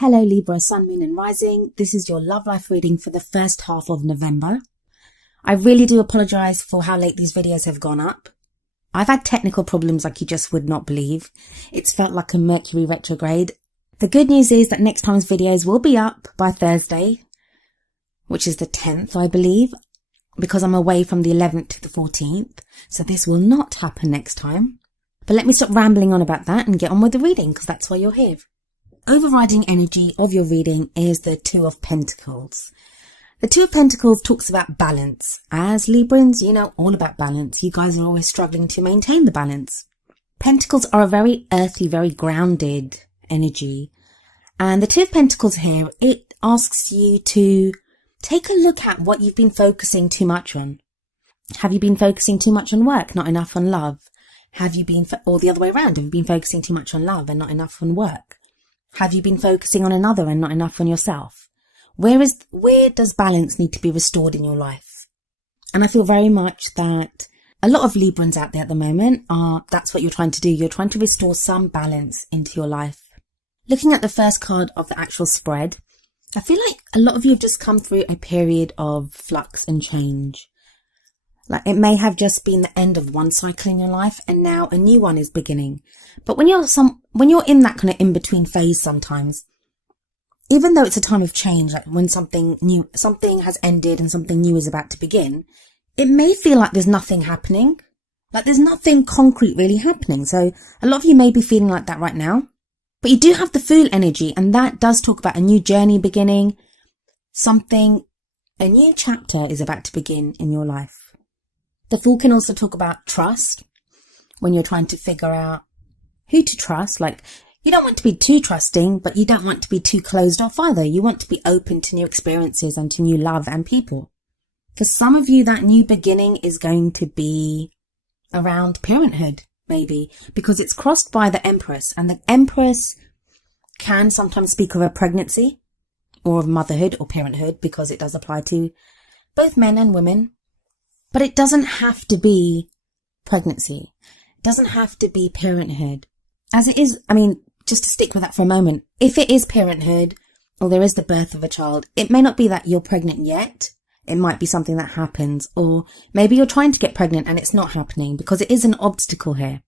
Hello Libra, Sun, Moon and Rising. This is your love life reading for the first half of November. I really do apologise for how late these videos have gone up. I've had technical problems like you just would not believe. It's felt like a Mercury retrograde. The good news is that next time's videos will be up by Thursday, which is the 10th, I believe, because I'm away from the 11th to the 14th. So this will not happen next time. But let me stop rambling on about that and get on with the reading, because that's why you're here. Overriding energy of your reading is the Two of Pentacles. The Two of Pentacles talks about balance. As Librans, you know all about balance. You guys are always struggling to maintain the balance. Pentacles are a very earthy, very grounded energy. And the Two of Pentacles here, it asks you to take a look at what you've been focusing too much on. Have you been focusing too much on work, not enough on love? Have you been, or the other way around, have you been focusing too much on love and not enough on work? Have you been focusing on another and not enough on yourself? Where does balance need to be restored in your life? And I feel very much that a lot of Librans out there at the moment that's what you're trying to do. You're trying to restore some balance into your life. Looking at the first card of the actual spread, I feel like a lot of you have just come through a period of flux and change. Like it may have just been the end of one cycle in your life and now a new one is beginning. But when you're in that kind of in-between phase sometimes, even though it's a time of change, like when something has ended and something new is about to begin, it may feel like there's nothing happening. Like there's nothing concrete really happening. So a lot of you may be feeling like that right now. But you do have the Fool energy, and that does talk about a new journey beginning. A new chapter is about to begin in your life. The Fool can also talk about trust, when you're trying to figure out who to trust. Like, you don't want to be too trusting, but you don't want to be too closed off either. You want to be open to new experiences and to new love and people. For some of you, that new beginning is going to be around parenthood, maybe, because it's crossed by the Empress, and the Empress can sometimes speak of a pregnancy or of motherhood or parenthood, because it does apply to both men and women. But it doesn't have to be pregnancy. It doesn't have to be parenthood. As it is, I mean, just to stick with that for a moment, if it is parenthood or there is the birth of a child, it may not be that you're pregnant yet. It might be something that happens, or maybe you're trying to get pregnant and it's not happening because it is an obstacle here.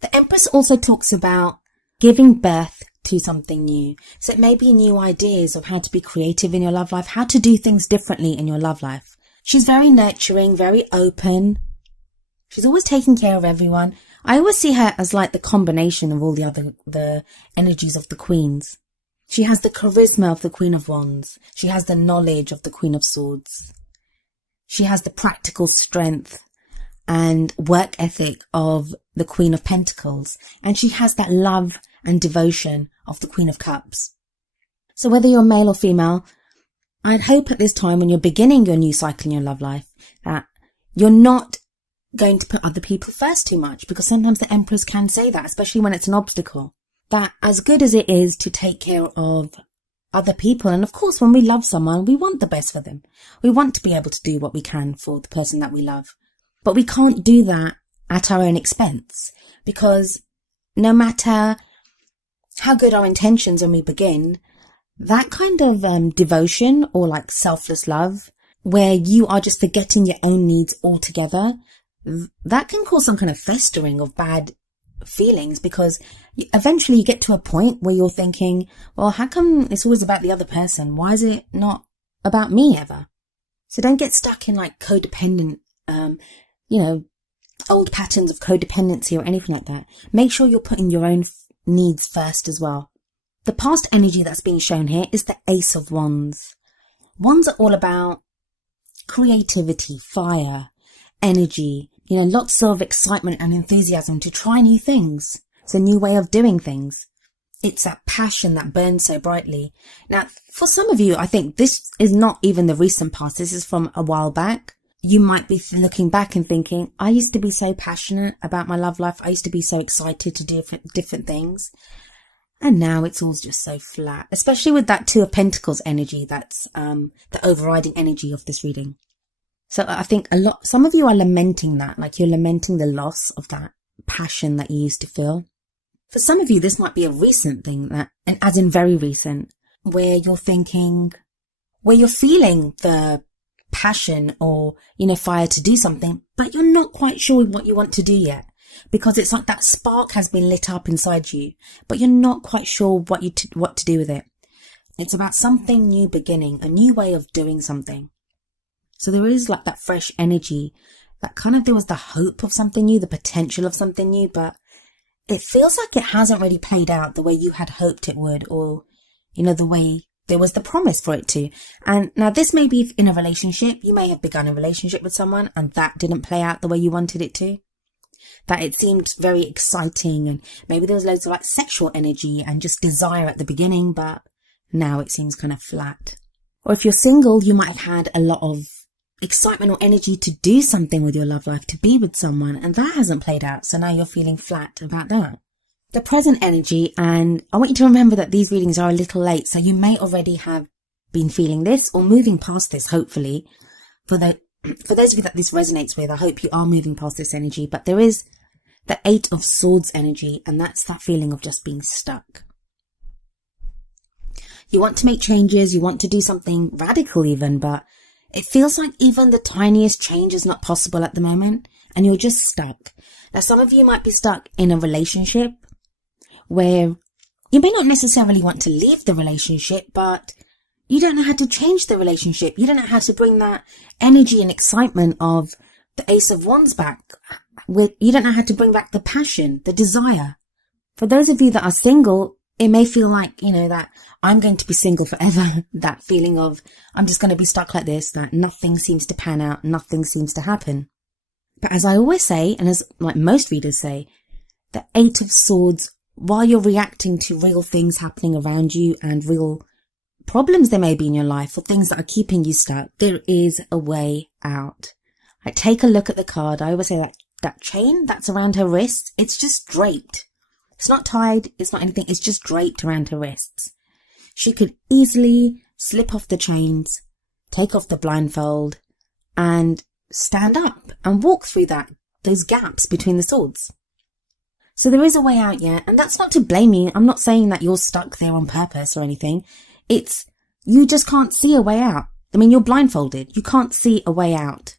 The Empress also talks about giving birth to something new. So it may be new ideas of how to be creative in your love life, how to do things differently in your love life. She's very nurturing, very open. She's always taking care of everyone. I always see her as like the combination of all the energies of the queens. She has the charisma of the Queen of Wands. She has the knowledge of the Queen of Swords. She has the practical strength and work ethic of the Queen of Pentacles. And she has that love and devotion of the Queen of Cups. So whether you're male or female, I'd hope at this time when you're beginning your new cycle in your love life that you're not going to put other people first too much, because sometimes the Empress can say that, especially when it's an obstacle. That as good as it is to take care of other people, and of course when we love someone, we want the best for them. We want to be able to do what we can for the person that we love. But we can't do that at our own expense, because no matter how good our intentions when we begin, that kind of devotion or like selfless love, where you are just forgetting your own needs altogether, that can cause some kind of festering of bad feelings, because eventually you get to a point where you're thinking, well, how come it's always about the other person? Why is it not about me ever? So don't get stuck in like codependent, old patterns of codependency or anything like that. Make sure you're putting your own needs first as well. The past energy that's being shown here is the Ace of Wands. Wands are all about creativity, fire, energy, lots of excitement and enthusiasm to try new things. It's a new way of doing things. It's that passion that burns so brightly. Now, for some of you, I think this is not even the recent past. This is from a while back. You might be looking back and thinking, I used to be so passionate about my love life. I used to be so excited to do different things. And now it's all just so flat, especially with that Two of Pentacles energy. That's the overriding energy of this reading. So I think some of you are lamenting that, like you're lamenting the loss of that passion that you used to feel. For some of you, this might be a recent thing, and as in very recent. where you're thinking, where you're feeling the passion or, fire to do something, but you're not quite sure what you want to do yet. Because it's like that spark has been lit up inside you, but you're not quite sure what to do with it. It's about something new beginning, a new way of doing something. So there is like that fresh energy, that kind of, there was the hope of something new, the potential of something new, but it feels like it hasn't really played out the way you had hoped it would, or, the way there was the promise for it to. And now this may be in a relationship. You may have begun a relationship with someone and that didn't play out the way you wanted it to. That it seemed very exciting and maybe there was loads of like sexual energy and just desire at the beginning, but now it seems kind of flat. Or if you're single, you might have had a lot of excitement or energy to do something with your love life, to be with someone, and that hasn't played out. So now you're feeling flat about that. The present energy, and I want you to remember that these readings are a little late, so you may already have been feeling this or moving past this, hopefully. For those of you that this resonates with, I hope you are moving past this energy, but there is the 8 of Swords energy, and that's that feeling of just being stuck. You want to make changes, you want to do something radical even, but it feels like even the tiniest change is not possible at the moment, and you're just stuck. Now, some of you might be stuck in a relationship where you may not necessarily want to leave the relationship, but you don't know how to change the relationship. You don't know how to bring that energy and excitement of the Ace of Wands back. You don't know how to bring back the passion, the desire. For those of you that are single, it may feel like, that I'm going to be single forever. That feeling of I'm just going to be stuck like this, that nothing seems to pan out, nothing seems to happen. But as I always say, and as like most readers say, the 8 of Swords, while you're reacting to real things happening around you and real problems there may be in your life or things that are keeping you stuck, there is a way out. Like, take a look at the card. I always say that chain that's around her wrists, it's just draped. It's not tied, it's not anything, it's just draped around her wrists. She could easily slip off the chains, take off the blindfold, and stand up and walk through those gaps between the swords. So there is a way out, yeah, and that's not to blame you. I'm not saying that you're stuck there on purpose or anything. It's, you just can't see a way out. I mean, you're blindfolded. You can't see a way out.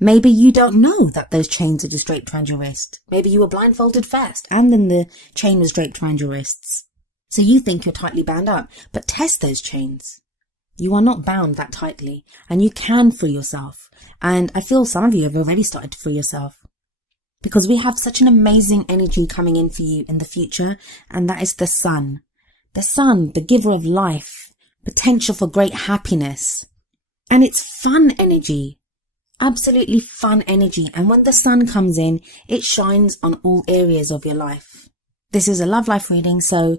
Maybe you don't know that those chains are just draped around your wrist. Maybe you were blindfolded first and then the chain was draped around your wrists. So you think you're tightly bound up, but test those chains. You are not bound that tightly and you can free yourself. And I feel some of you have already started to free yourself because we have such an amazing energy coming in for you in the future. And that is the sun. The sun, the giver of life, potential for great happiness. And it's fun energy. Absolutely fun energy. And when the sun comes in, it shines on all areas of your life. This is a love life reading. So,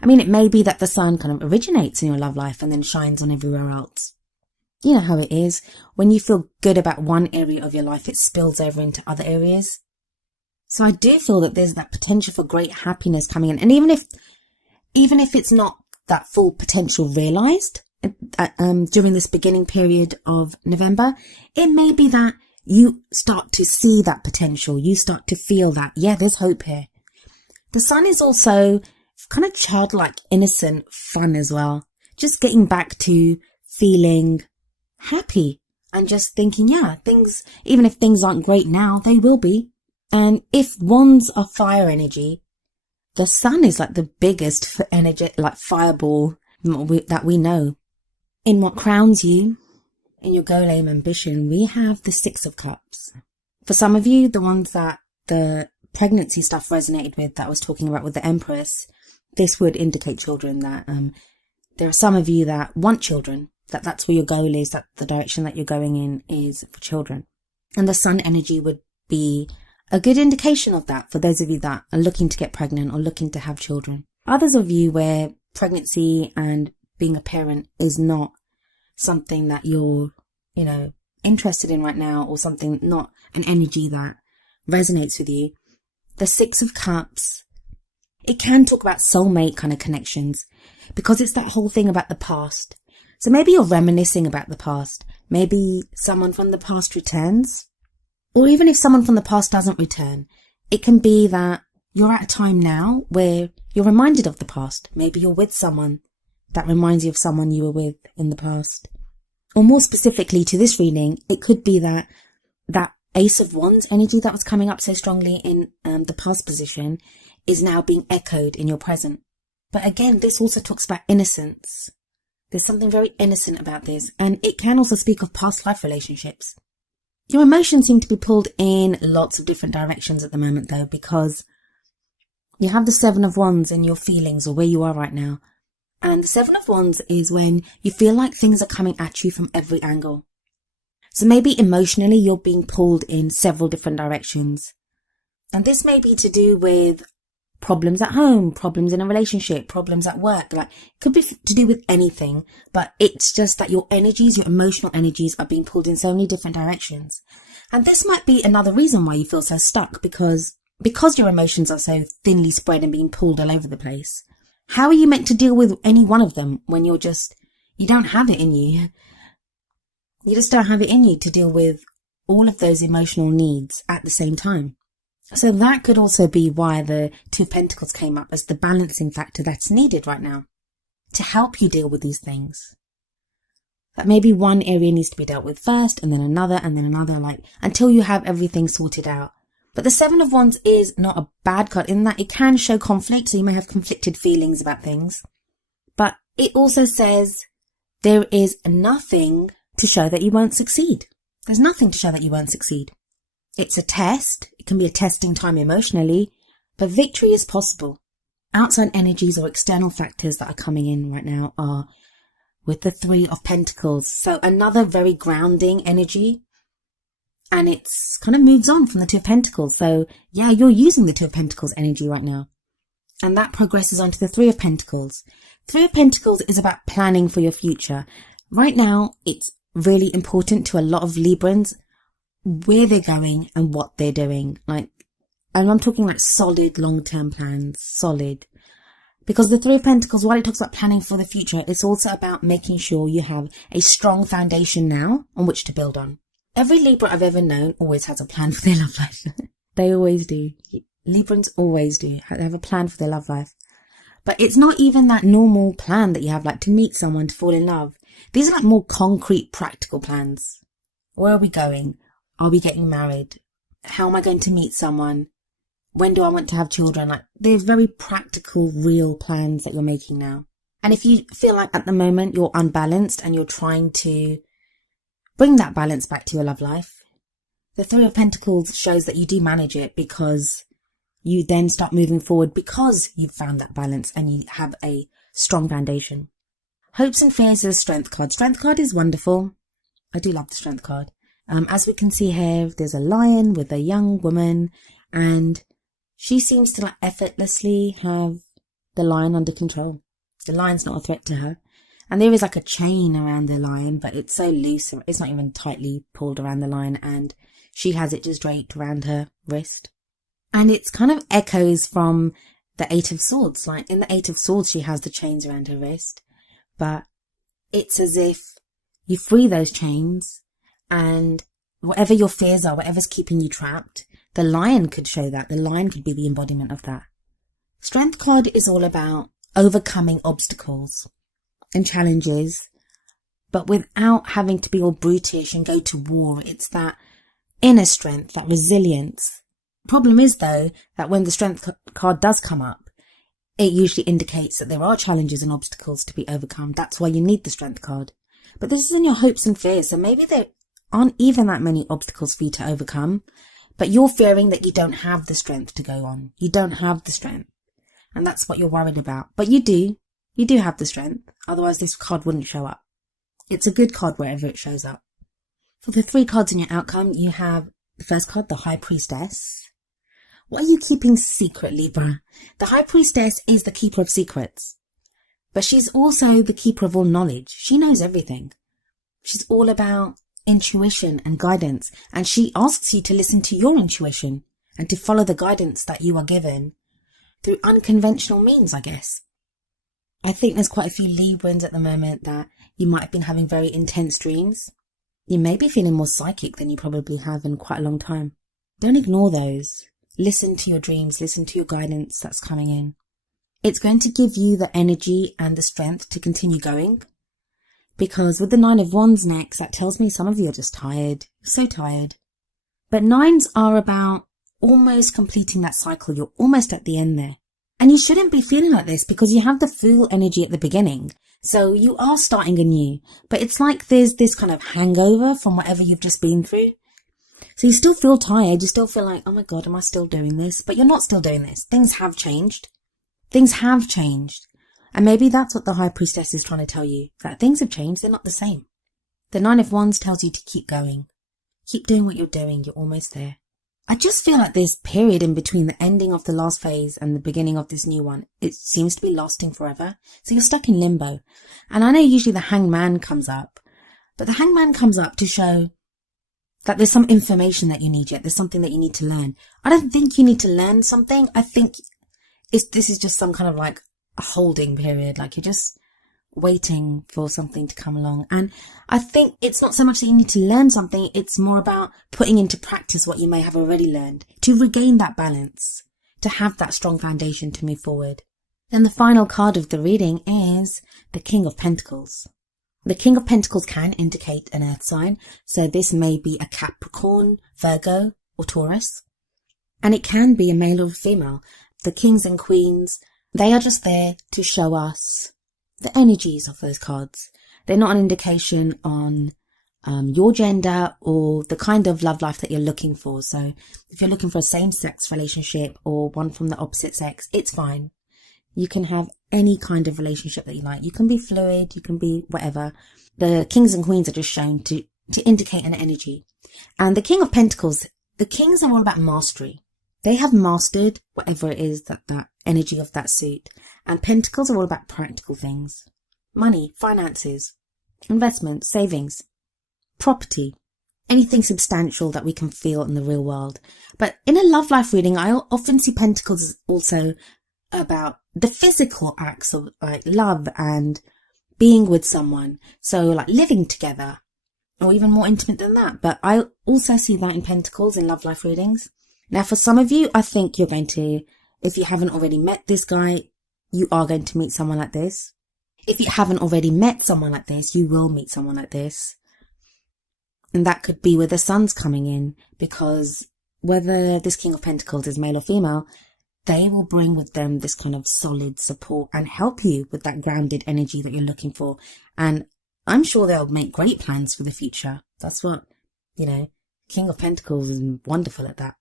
I mean, it may be that the sun kind of originates in your love life and then shines on everywhere else. You know how it is. When you feel good about one area of your life, it spills over into other areas. So I do feel that there's that potential for great happiness coming in. And even if it's not that full potential realized, during this beginning period of November, it may be that you start to see that potential. You start to feel that, yeah, there's hope here. The sun is also kind of childlike, innocent fun as well. Just getting back to feeling happy and just thinking, yeah, things, even if things aren't great now, they will be. And if wands are fire energy, the sun is like the biggest energy, like fireball that we know. In what crowns you, in your goal, aim, ambition, we have the 6 of Cups. For some of you, the ones that the pregnancy stuff resonated with, that I was talking about with the Empress, this would indicate children. That there are some of you that want children, that's where your goal is, that the direction that you're going in is for children. And the sun energy would be a good indication of that for those of you that are looking to get pregnant or looking to have children. Others of you where pregnancy and being a parent is not something that you're, interested in right now, or something, not an energy that resonates with you. The 6 of Cups, it can talk about soulmate kind of connections because it's that whole thing about the past. So maybe you're reminiscing about the past. Maybe someone from the past returns. Or even if someone from the past doesn't return, it can be that you're at a time now where you're reminded of the past. Maybe you're with someone that reminds you of someone you were with in the past. Or more specifically to this reading, it could be that Ace of Wands energy that was coming up so strongly in the past position is now being echoed in your present. But again, this also talks about innocence. There's something very innocent about this, and it can also speak of past life relationships. Your emotions seem to be pulled in lots of different directions at the moment though, because you have the Seven of Wands in your feelings or where you are right now. And the Seven of Wands is when you feel like things are coming at you from every angle. So maybe emotionally you're being pulled in several different directions. And this may be to do with problems at home, problems in a relationship, problems at work. Like, it could be to do with anything, but it's just that your energies, your emotional energies are being pulled in so many different directions. And this might be another reason why you feel so stuck, because your emotions are so thinly spread and being pulled all over the place. How are you meant to deal with any one of them when you don't have it in you? You just don't have it in you to deal with all of those emotional needs at the same time. So that could also be why the Two of Pentacles came up as the balancing factor that's needed right now to help you deal with these things. That maybe one area needs to be dealt with first, and then another, like until you have everything sorted out. But the Seven of Wands is not a bad card in that it can show conflict, so you may have conflicted feelings about things. But it also says there is nothing to show that you won't succeed. There's nothing to show that you won't succeed. It's a test. It can be a testing time emotionally, but victory is possible. Outside energies or external factors that are coming in right now are with the Three of Pentacles. So another very grounding energy. And it's kind of moves on from the Two of Pentacles. So yeah, you're using the Two of Pentacles energy right now. And that progresses onto the Three of Pentacles. Three of Pentacles is about planning for your future. Right now, it's really important to a lot of Librans where they're going and what they're doing. And I'm talking like solid long-term plans, solid. Because the Three of Pentacles, while it talks about planning for the future, it's also about making sure you have a strong foundation now on which to build on. Every Libra I've ever known always has a plan for their love life. They always do. Librans always do. They have a plan for their love life. But it's not even that normal plan that you have, like to meet someone, to fall in love. These are like more concrete, practical plans. Where are we going? Are we getting married? How am I going to meet someone? When do I want to have children? Like, they're very practical, real plans that you're making now. And if you feel like at the moment you're unbalanced and you're trying to bring that balance back to your love life, the Three of Pentacles shows that you do manage it, because you then start moving forward because you've found that balance and you have a strong foundation. Hopes and fears is a Strength card. Strength card is wonderful. I do love the Strength card. As we can see here, there's a lion with a young woman, and she seems to like effortlessly have the lion under control. The lion's not a threat to her. And there is like a chain around the lion, but it's so loose, it's not even tightly pulled around the lion, and she has it just draped around her wrist. And it's kind of echoes from the Eight of Swords. Like in the Eight of Swords, she has the chains around her wrist, but it's as if you free those chains, and whatever your fears are, whatever's keeping you trapped, the lion could show that. The lion could be the embodiment of that. Strength card is all about overcoming obstacles and challenges, but without having to be all brutish and go to war. It's that inner strength, that resilience. Problem is though, that when the Strength card does come up, it usually indicates that there are challenges and obstacles to be overcome. That's why you need the Strength card. But this is in your hopes and fears, so maybe there aren't even that many obstacles for you to overcome, but you're fearing that you don't have the strength to go on. You don't have the strength. And that's what you're worried about. But you do. You do have the strength. Otherwise this card wouldn't show up. It's a good card wherever it shows up. For the 3 cards in your outcome, you have the first card, the High Priestess. What are you keeping secret, Libra? The High Priestess is the keeper of secrets. But she's also the keeper of all knowledge. She knows everything. She's all about intuition and guidance. And she asks you to listen to your intuition and to follow the guidance that you are given through unconventional means, I guess. I think there's quite a few Librans at the moment that you might have been having very intense dreams. You may be feeling more psychic than you probably have in quite a long time. Don't ignore those. Listen to your dreams. Listen to your guidance that's coming in. It's going to give you the energy and the strength to continue going. Because with the 9 of Wands next, that tells me some of you are just tired. So tired. But 9s are about almost completing that cycle. You're almost at the end there. And you shouldn't be feeling like this because you have the Fool energy at the beginning. So you are starting anew. But it's like there's this kind of hangover from whatever you've just been through. So you still feel tired. You still feel like, oh my God, am I still doing this? But you're not still doing this. Things have changed. Things have changed. And maybe that's what the High Priestess is trying to tell you, that things have changed, they're not the same. The 9 of Wands tells you to keep going. Keep doing what you're doing, you're almost there. I just feel like this period in between the ending of the last phase and the beginning of this new one, it seems to be lasting forever. So you're stuck in limbo. And I know usually the Hangman comes up, but the Hangman comes up to show that there's some information that you need yet. There's something that you need to learn. I don't think you need to learn something. I think this is just some kind of like a holding period, like you're just waiting for something to come along. And I think it's not so much that you need to learn something, it's more about putting into practice what you may have already learned to regain that balance, to have that strong foundation to move forward. Then the final card of the reading is the King of Pentacles. The King of Pentacles can indicate an earth sign, so this may be a Capricorn, Virgo or Taurus, and it can be a male or a female. The kings and queens, they are just there to show us the energies of those cards. They're not an indication on your gender or the kind of love life that you're looking for. So if you're looking for a same-sex relationship or one from the opposite sex, it's fine. You can have any kind of relationship that you like. You can be fluid, you can be whatever. The kings and queens are just shown to indicate an energy. And the King of Pentacles, the kings are all about mastery. They have mastered whatever it is that energy of that suit. And Pentacles are all about practical things. Money, finances, investments, savings, property, anything substantial that we can feel in the real world. But in a love life reading, I often see Pentacles as also about the physical acts of like love and being with someone. So like living together or even more intimate than that. But I also see that in Pentacles in love life readings. Now, for some of you, I think you're going to, if you haven't already met this guy, you are going to meet someone like this. If you haven't already met someone like this, you will meet someone like this. And that could be where the sun's coming in, because whether this King of Pentacles is male or female, they will bring with them this kind of solid support and help you with that grounded energy that you're looking for. And I'm sure they'll make great plans for the future. That's what, King of Pentacles is wonderful at that.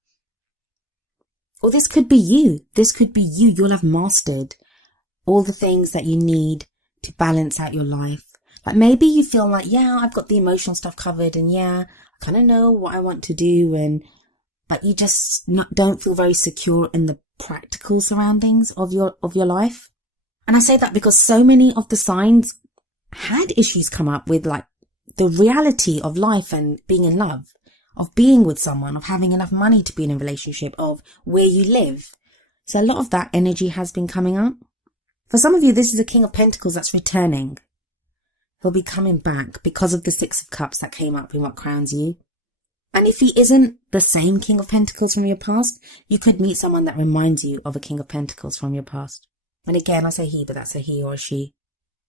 Or this could be you. This could be you. You'll have mastered all the things that you need to balance out your life. Like maybe you feel like, yeah, I've got the emotional stuff covered and yeah, I kind of know what I want to do, but you just don't feel very secure in the practical surroundings of your life. And I say that because so many of the signs had issues come up with like the reality of life and being in love, of being with someone, of having enough money to be in a relationship, of where you live. So a lot of that energy has been coming up. For some of you, this is a King of Pentacles that's returning. He'll be coming back because of the Six of Cups that came up in what crowns you. And if he isn't the same King of Pentacles from your past, you could meet someone that reminds you of a King of Pentacles from your past. And again, I say he, but that's a he or a she.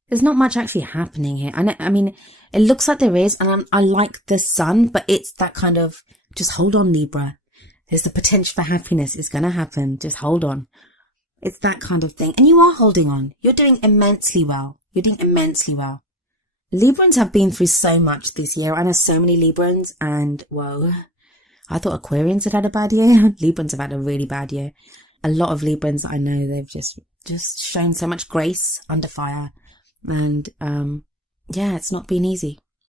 There's not much actually happening here. I mean, it looks like there is, and I like the sun, but it's that kind of, just hold on, Libra. There's the potential for happiness. It's going to happen. Just hold on. It's that kind of thing. And you are holding on. You're doing immensely well. You're doing immensely well. Librans have been through so much this year. I know so many Librans, and whoa, I thought Aquarians had a bad year. Librans have had a really bad year. A lot of Librans I know, they've just shown so much grace under fire. And yeah, it's not been easy.